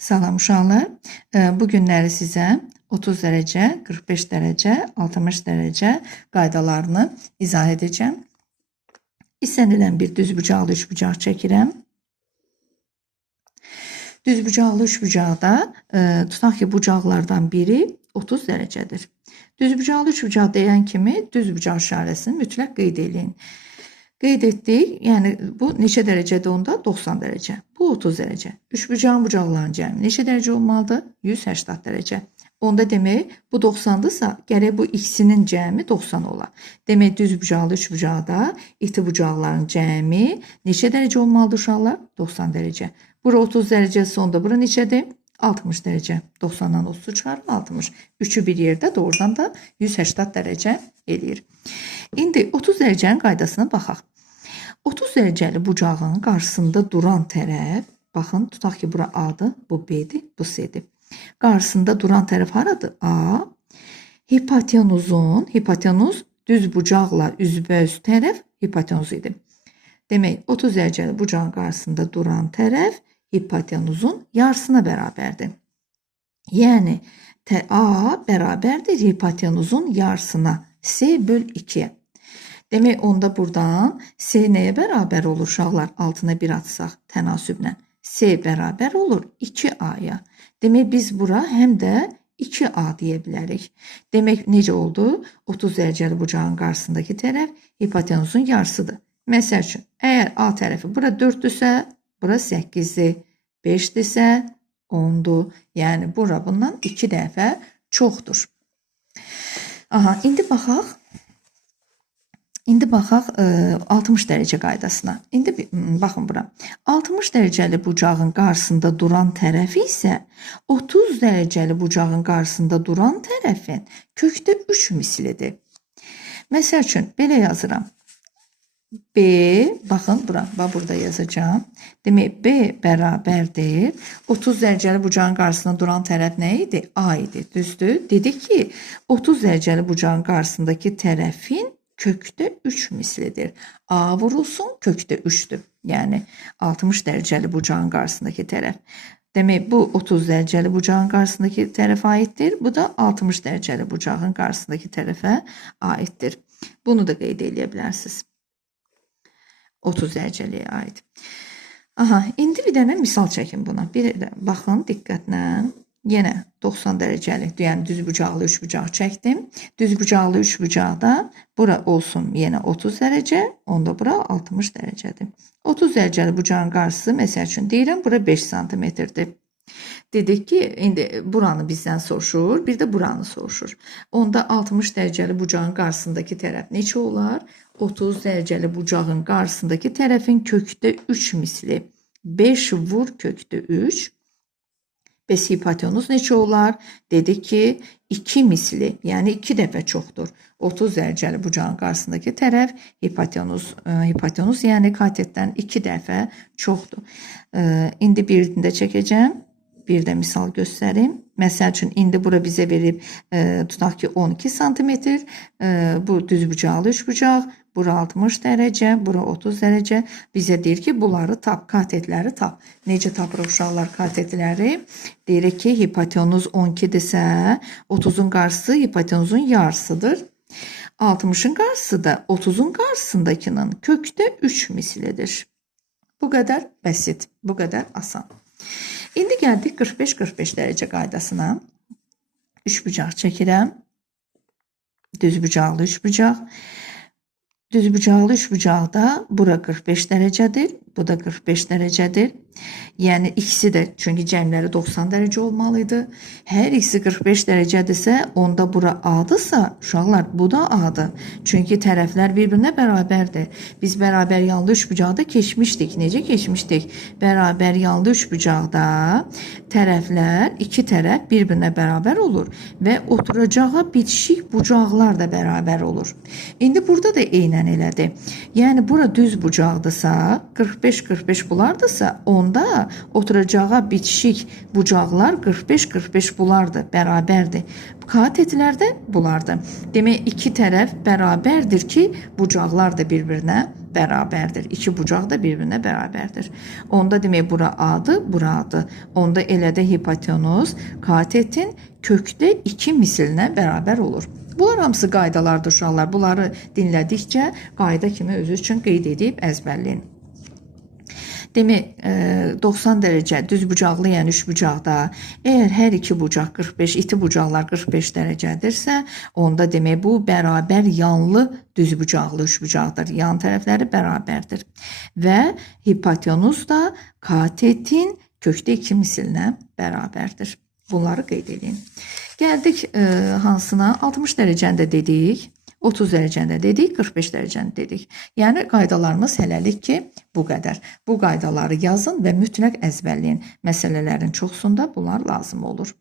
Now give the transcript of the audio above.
Salam uşaqlar. Bu günləri sizə 30 dərəcə, 45 dərəcə, 60 dərəcə qaydalarını izah edəcəm. İstənilən bir düzbucaqlı üçbucaq çəkirəm. Düzbucaqlı üçbucaqda tutaq ki, bucaqlardan biri 30 dərəcədir. Düzbucaqlı üçbucaq deyən kimi düzbucaq işarəsini mütləq qeyd edin. Qeyd etdik, yəni bu neçə dərəcədir onda? 90 dərəcə. Bu 30 dərəcə. Üçbucağın bucaqlarının cəmi neçə dərəcə olmalıdır? 180 dərəcə. Onda demək, bu 90-dırsa, gərək bu ikisinin cəmi 90 ola. Demək, düzbucaqlı üçbucaqda iti bucaqların cəmi neçə dərəcə olmalıdır uşaqlar? 90 dərəcə. Bura 30 dərəcəsi onda bura neçədir? 60 dərəcə. 90-dan 30 çıxarır 60. Üçü bir yerdə doğrudan da 180 dərəcə eləyir. İndi 30 dərəcənin qaydasına baxaq. 30 dərəcəli bucağın qarşısında duran tərəf, baxın, tutaq ki, bura A-dır, bu B-dir, bu C-dir. Qarşısında duran tərəf haradır? A. Hipotenuz düz bucaqla üzbəüz tərəf hipotenuz idi. Demək, 30 dərəcəli bucağın qarşısında duran tərəf hipotenuzun yarısına bərabərdir. Yəni, A bərabərdir hipotenuzun yarısına. C böl 2-yə. Demək, onda buradan C nəyə bərabər olur uşaqlar? Altına 1 atsaq tənasüblə. C bərabər olur 2A-ya. Demək, biz bura həm də 2A deyə bilərik. Demək, necə oldu? 30 dərəcəli bucağın qarşısındakı tərəf hipotenuzun yarısıdır. Məsəl üçün, əgər A tərəfi bura 4-dürsə, bura 8-dir, 5-dirsə 10-dur. Yəni, bura bundan 2 dəfə çoxdur. Aha, indi baxaq 60 dərəcə qaydasına. İndi baxın bura. 60 dərəcəli bucağın qarşısında duran tərəfi isə 30 dərəcəli bucağın qarşısında duran tərəfin kökdə 3 mislidir. Məsəl üçün, belə yazıram. B, baxın bura, burada yazacağım. Demək, B bərabərdir. 30 dərəcəli bucağın qarşısında duran tərəf nə idi? A idi, düzdür? Dedik ki, 30 dərəcəli bucağın qarşısındakı tərəfin kökdə 3 mislidir. A vurulsun, kökdə 3'dür. Yəni, 60 dərəcəli bucağın qarşısındakı tərəf. Demək, bu 30 dərəcəli bucağın qarşısındakı tərəfə aiddir. Bu da 60 dərəcəli bucağın qarşısındakı tərəfə aiddir. Bunu da qeyd edə bilərsiniz. 30 dərəcəliyə aid. Aha, indi bir dənə misal çəkin buna. Baxın, diqqətlə. Yenə 90 dərəcəli, yəni düzbucaqlı üçbucaq çəkdim. Düzbucaqlı üçbucaqda bura olsun yenə 30 dərəcə, onda bura 60 dərəcədir. 30 dərəcəli bucağın qarşısı, məsəl üçün deyirəm, bura 5 santimetrdir. Dedik ki, indi buranı bizdən soruşur, bir də buranı soruşur. Onda 60 dərəcəli bucağın qarşısındakı tərəf neçə olar? 30 dərəcəli bucağın qarşısındakı tərəfin kökdə 3 misli. 5 vur kökdə 3. Bəs hipotenuz neçə olar? Dedik ki, 2 misli, yəni 2 dəfə çoxdur. 30 dərəcəli bucağın qarşısındakı tərəf hipotenuz, yəni katetdən 2 dəfə çoxdur. İndi birini də çəkəcəm. Bir də misal göstərim. Məsəl üçün, indi bura bizə verib, tutaq ki, 12 santimetr. Bu düzbucaqlı üçbucaq. Bura 60 dərəcə, bura 30 dərəcə. Bizə deyir ki, bunları tap, katetləri tap. Necə tapırıq uşaqlar katetləri? Deyirik ki, hipotenuz 12-dirsə, 30-un qarşısı hipotenuzun yarısıdır. 60-ın qarşısı da 30-un qarşısındakının kökdə 3 mislidir. Bu qədər bəsit, bu qədər asan. İndi gəldik 45-45 dərəcə qaydasına. Üçbucaq çəkirəm. Düzbucaqlı üçbucaq. Düzbucaqlı üçbucaqda bura 45 dərəcədir, bu da 45 dərəcədir. Yəni, ikisi də, çünki cəmləri 90 dərəcə olmalıydı. Hər ikisi 45 dərəcədirsə, onda bura A-dırsa, uşaqlar, bu da A-dır. Çünki tərəflər bir-birinə bərabərdir. Biz bərabər yanlı üçbucaqda keçmişdik. Necə keçmişdik? Bərabər yanlı üçbucaqda tərəflər, iki tərəf bir-birinə bərabər olur və oturacağa bitişik bucaqlar da bərabər olur. İndi burada da eynən elədir. Yəni, bura düz bucaqdırsa, 45-45 bulardırsa, onda oturacağa bitişik bucaqlar 45-45 bulardır, bərabərdir. Katetlərdə bulardır. Demək, iki tərəf bərabərdir ki, bucaqlar da bir-birinə bərabərdir. İki bucaq da bir-birinə bərabərdir. Onda demək bura A-dır, bura A-dır. Onda elə də hipotenuz katetin kökdə 2 misilinə bərabər olur. Bunlar hamısı qaydalardır uşaqlar. Bunları dinlədikcə qayda kimi özü üçün qeyd edib əzbərləyin. Demək, 90 dərəcə düzbucaqlı, yəni üçbucaqda, əgər hər iki bucaq 45, iti bucaqlar 45 dərəcədirsə, onda demək bu bərabər yanlı düzbucaqlı üçbucaqdır. Yan tərəfləri bərabərdir. Və hipotenuz da katetin kökdə 2 misilinə bərabərdir. Bunları qeyd edin. Gəldik hansına? 60 dərəcəni də dedik. 30 dərəcəni də dedik, 45 dərəcəni dedik. Yəni qaydalarımız hələlik ki, bu qədər. Bu qaydaları yazın və mütləq əzbərləyin. Məsələlərin çoxsunda bunlar lazım olur.